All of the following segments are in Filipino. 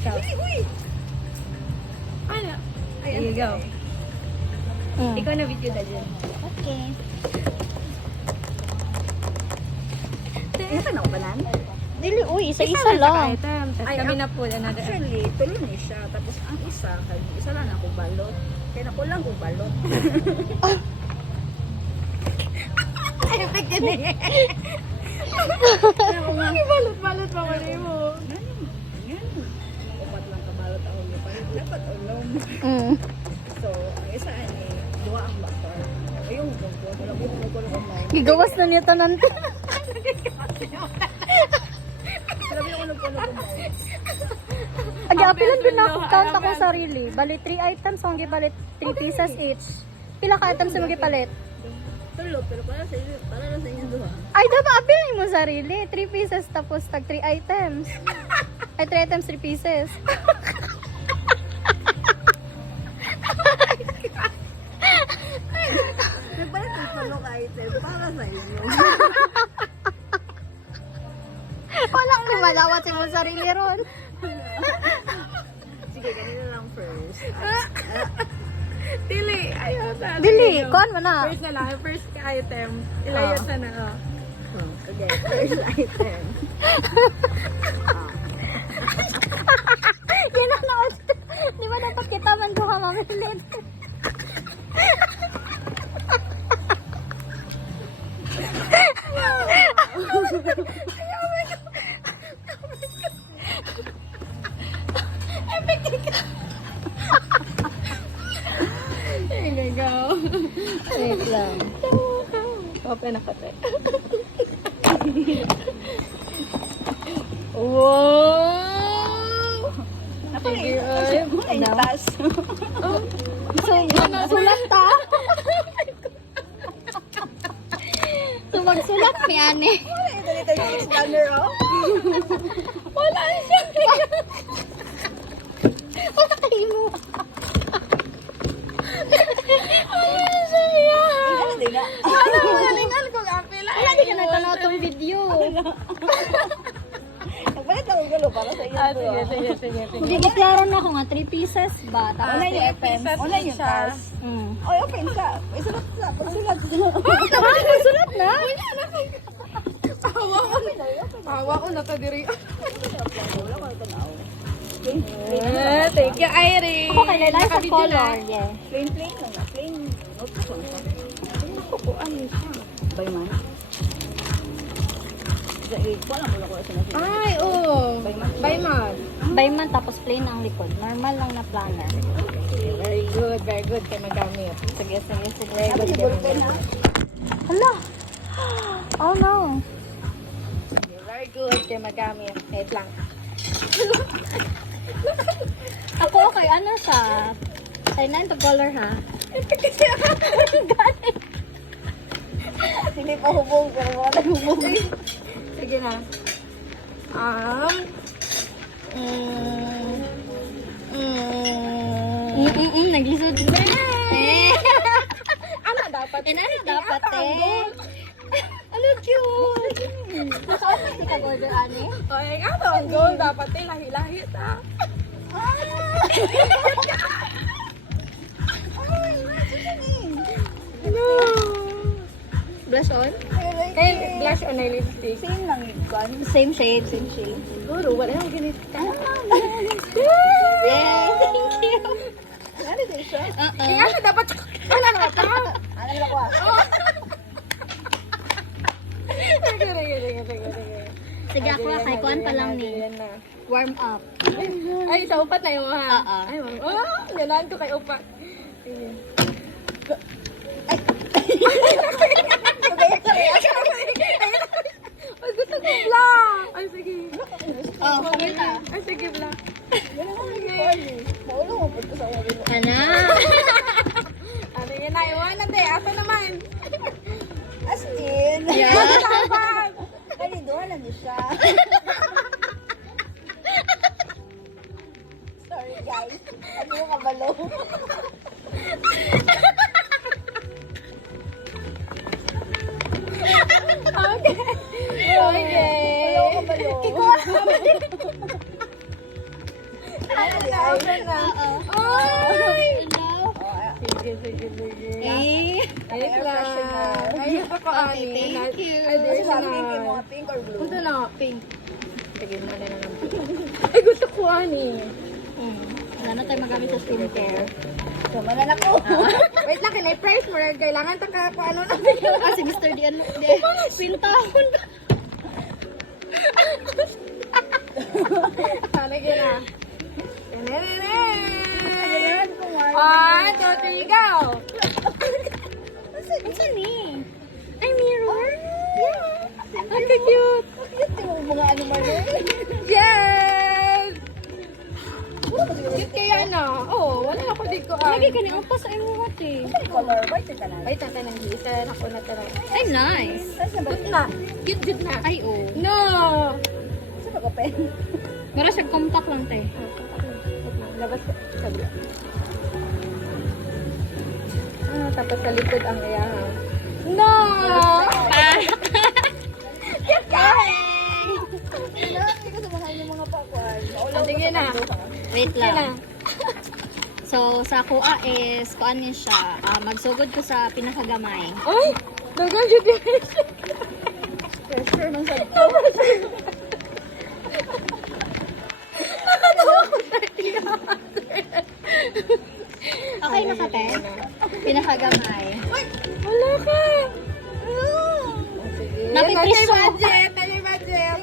yourself. Uy! Ano? Ay, There you go. Mm. Ikaw na video na dyan. Okay. Isa na ako ba nan? Dili, uy, isa-isa lang. Item. Tapos Ay, kami ang- na po another. Actually, tuloy na siya. Tapos ang isa lang ako balot. Kaya nakulang kong balot. Ay, pagkini. Balot pa ko mo. Yan. Upat lang kabalot ako. Dapat ulong. Mm. So, ang isa ay duwa ang baktor. Ayun, wala ko yung online. Gigawas na niya tanan. Sabi ako nagkulang online. Agi, apilan din na ako count ako sarili. Bali, 3 items, ang gipalit 3 pieces each. Pila ka items yung gipalit? Tulo, pero para lang sa inyo duha. Ay, dapat apilin mo sarili. 3 pieces tapos tag 3 items. Ay, 3 items, 3 pieces. Nagpalit ng tulo ka item para sa inyo. Walang kumalawat mo sarili ron. Sige, ganito lang first. Dili. Ayaw na. Dili, kuhan mo na. First na lang. First item. Ilayo siya na. Oh. Okay, first item. Yan ang naot. Di ba dapat kita man duha mamilit? There you go. Wait lang. Open ako tayo. Wow! Itas. Sulat ta? So magsulat ni Ane. Ito dito yung scanner, oh. Wala siya. Wala kayo mo. Ano din na? Galingan ko kapila. Wala di ka nagtanaw tong video. Nagpalit ako gulo para sa inyo duha. Sige. Hindi deklaro na ako nga 3 pieces ba? Una yung Ah, FM. pieces Una yung siya. tas. Mm. Oy, open ka. Isulat sa. Pagsulat. Magsulat na? Pawa ko na to diri. Wala ko ito na. Thank you, Irene. Ako kay Laila sa color. Yeah. Plain lang na. Plain. Okay, so. Nakukuan niya siya. Bay man. Ko lang wala ko sa nasi. Ay, oo. By man. By man tapos plain ang likod. Normal lang na planner. Very good, very good kay magamit. Sige. Very good kay magamit. Hala. Oh no. Very good kay magamit. Wait lang. Ako okay, ano sa? Say na ito color ha. Hindi pa hubog, pero wala na hubog. Sige na. Naglisod. Eh. Ano dapat? Ano dapat eh? Ano cute. Nakaupo si Kagorder, Ani? Ay, ano ang goal dapat eh lahi-lahi ta. No. Blush on? Kay blush on ay lipstick. Same lang yung kan. Same shade. Siguro wala nang ganito. Yeah, thank you. Ano din siya? Kaya ano dapat ano na pa? Ano lang ko ah? Sige, ako kay Kuan pa lang ni. Warm up. Ay, sa upat na yung ha. Oo. Ay, galaan ko kay upat. Ay, gusto ko vlog. Ay, sige. Oh, kami na. Ay, sige vlog. Maulo mo po sa ulo. Ana. Ano yun na, iwan natin. Asa naman? As in. Yeah. Dapat. Kaliduhan lang din siya. Sorry guys. Ano yung kabalo? Okay. Okay. Ano yung kabalo? Open na. Ay! Sige, sige, sige. Eh, Wait lang. Ayun pa ko, Okay, Ani. thank you. Additional. Pink or blue? Punta na, pink. Sige, muna na lang. Ay, gusto ko, Ani. ano tayo magamit sa skincare? Sumala na ko. Wait lang, kinay-price mo rin. Kailangan taka ko ano na. Ah, si Mr. D, ano? Pintahon. Sana gina. One, two, three, go! What's ni? Ay, mirror? Yeah. Ang cute. Mga ano man yun. Yes! Cute kaya na. Oh, wala ako di ko. Lagi ka ni upas ay mo ate. Color, white ka na. Ay, tatay ng glitter. Ako na tara. Ay, nice. Saan siya ba? Good na. Cute, good na. Ay, oh. No! Saan ba ka pen? Mara siya compact lang, te. Labas ka. Sabi. Tapos sa likod ang iya. No! Hindi ko samahan yung mga pakwan. Sige na. Wait Sige na. lang. So, sa kuha is, kuan niya siya. Magsugod ko sa pinakagamay. Ay! Dagan siya din. Pressure ng salto. Okay na ka, te? Pinakagamay. Wala ka. Napipreso. budget. May budget.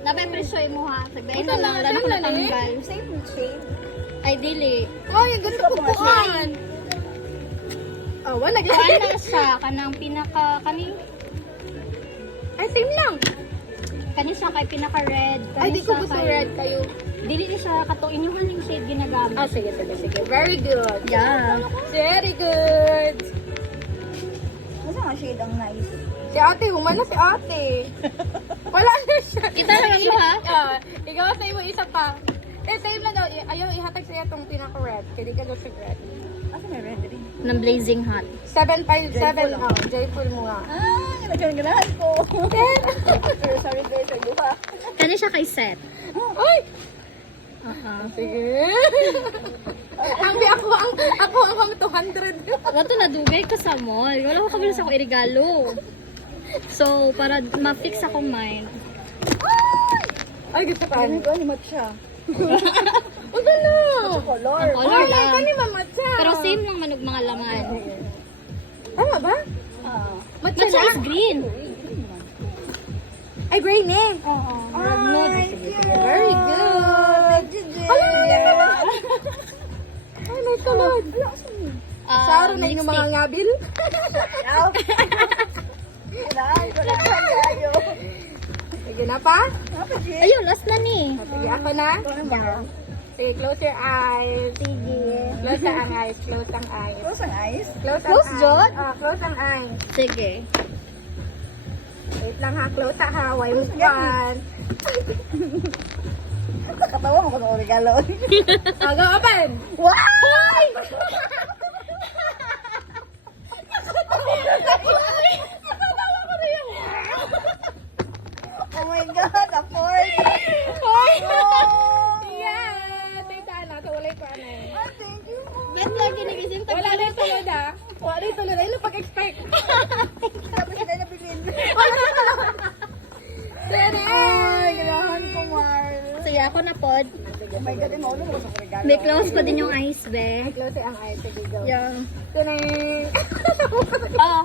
Napipreso mo ha. Sagbayin na lang. Wala na ko natanggal. Same shade. Ay, dili. Oh, yung gusto ko kuhan. Oh, wala. Kuan na siya. Kanang Ay, same lang. Kani siya kay pinaka-red. Ay, di ko gusto red kayo. Dili ni siya kato inyong yung shade ginagamit. Ah, sige, sige, sige. Very good. Yeah. Very good. Masa nga shade ang nice. Si ate, humana si ate. Wala na siya. Kita lang mo ha. Ikaw sa'yo mo isa pa. Eh, same na daw. Ayaw, ihatag sa'yo itong pinaka-red. Hindi ka gusto red. Asa may red rin? Ng blazing hot. 757. Oh, joyful mo nga. Ah, nagkaganahan ko. Pero sorry guys, ay duha. Kani siya kay set. Ay! Sige. Ako ang 200. Wato na dugay ka sa mall. Wala ko kabalo sa ako irigalo. So, para ma-fix akong mind. Ay, gusto ka. Ano ko, himat siya. Ang ganda. Color. Ang color Ay, lang. kani mamatsa. Pero same lang manog mga laman. Tama ba? Ah. Matcha Matcha is na. green. Ay, green eh. Oo. Ay, very good. Hala, ay, may kalod. Saro na yung mga ngabil. Kailangan ko lang kayo. Sige na pa. Ayun, last na ni. Sige, ako na. Sige, close your eyes. Sige. Close ang eyes. Close ang eyes. Close ang eyes. Close ang Close, eyes. Jod? Close ang eyes. Sige. Wait lang ha. Close ang haway. One. Nakatawa mo ko ng regalo. Go open. Wow! Oh my God, a fourth! Yeah. Tita na. So, wala ko na eh. Thank you. Bet lang ginigising Wala na yung tulad ah. Wala na yung tulad. Ano pag-expect? Sabi sila na bilhin. Tere! Ay, ganahan ko, Mar. Sige, ako na pod. Oh my God, maulong ko sa regalo. May close pa din yung eyes, be. Close ang eyes. Sige, go. Yeah. Tere! Oh.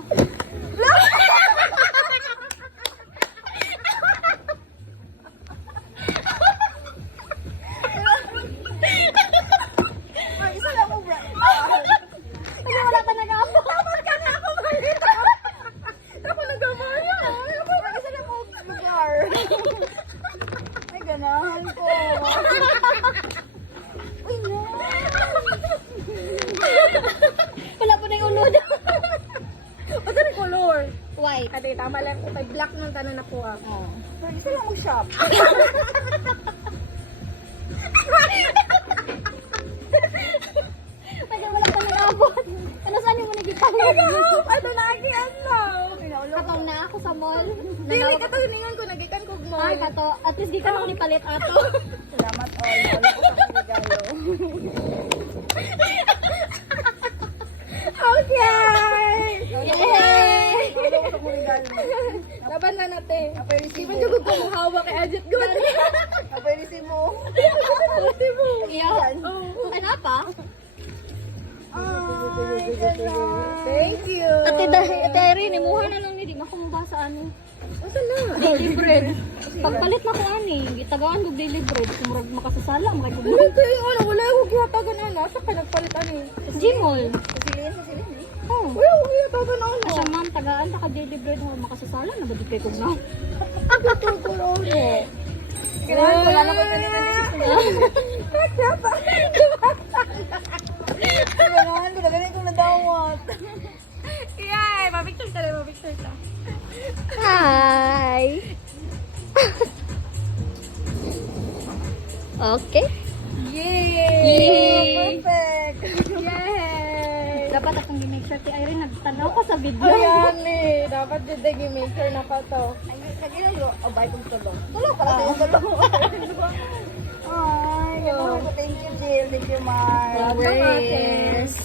Mar, isa lang mo, bro. Kasi wala pa nag-ako. Dapat ka na ako malita. Ako nag-amaya. Mar, isa lang mo lugar. Ay, ganahan ko. Uy, no. Wala pa na yung ulod. Ano yung color? White. Ate, tama lang. Pag black ng tanan ako ah. Oh. Mar, isa lang mo shop. Kasi wala pa nag-abot. Ano saan yung nagitang? Ano lagi ano? Katong na ako sa mall. Dili ka to ningon ko nagikan ko mo. Ay, kato. At least di ka naman ipalit ato. Salamat all. Maulong ko sa budget good. Kapalisin mo. Iyan. Okay na pa? Thank you. Ate Irene, imuha na lang ni di makumba sa ano. Asa na? Daily bread. Pagpalit na ko ani, gitagaan ko daily bread. Kumurag makasasala, Wala makikubang. ko yung ano, wala ko gihatagan ano. Asa ka nagpalit ano eh. Gmall. Sasilin eh. Oh. Wala ko gihatagan ano. Asa ma'am, tagaan ta ka daily bread mo makasasala na ba di kay kog na? Kailangan ko lang naman kanina Kailangan ko na ganun kong nadawat. Yay! Mapicture ka lang, mapicture ka. Hi. Okay. Yay! Perfect. Yay! Dapat akong gi-make sure ti Irene nagtanaw ko sa video. Ayan eh. Dapat dyan tayo make sure na pa to. Ay, nagilalo. Abay kong tulong. Tulong pala sa'yo tulong. Ay, ganun ko. Thank you, Jill. Thank you, Mar. Yes.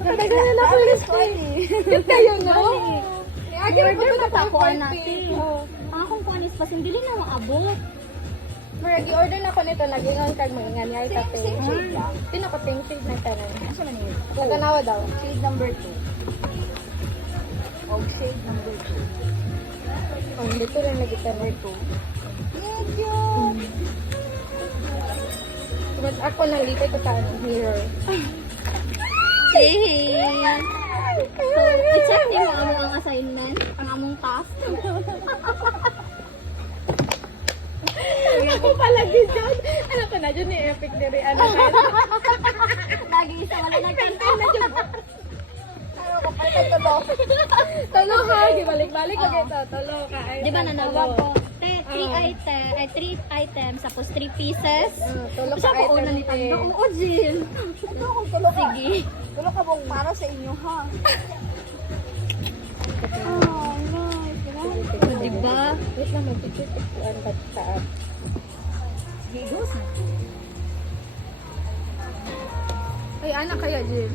Nagdagan na lang ko Cute kayo, no? Order Agad pa ta ko ko natin. Akong kuanis pa hindi na maabot. Mara, order na ko nito. Nag-ingon kag mag-ingan niya ita te. Same shade lang. Tino ko pink shade na tanan. Asa man yun? Naganawa daw. Shade number 2. Og shade number 2. Oh, dito rin nag-tanan. Thank you. But ako nang lipay ko sa mirror. Hey. So, i-check niyo mo ang assignment, ang among task. Ako pala dyan. Ano ko na dyan ni epic diri. Ano ka? Lagi isa wala nagkanta na dyan. Ano ko pala ito daw? Talo ka. Balik-balik ko ito. Talo ka. Ay, Di ba talo. nanawag ko? 3 items, tapos 3 pieces. Talo ka. Siya ko una ni Tanda. Oo, Jill. Ano kung tulong ka? Sige. Tulong ka bang para sa inyo, ha? Oh, nice. So, di ba? Wait lang, mag-picture-picturean ka sa app. Sige, go. Ay, anak kaya, Jill.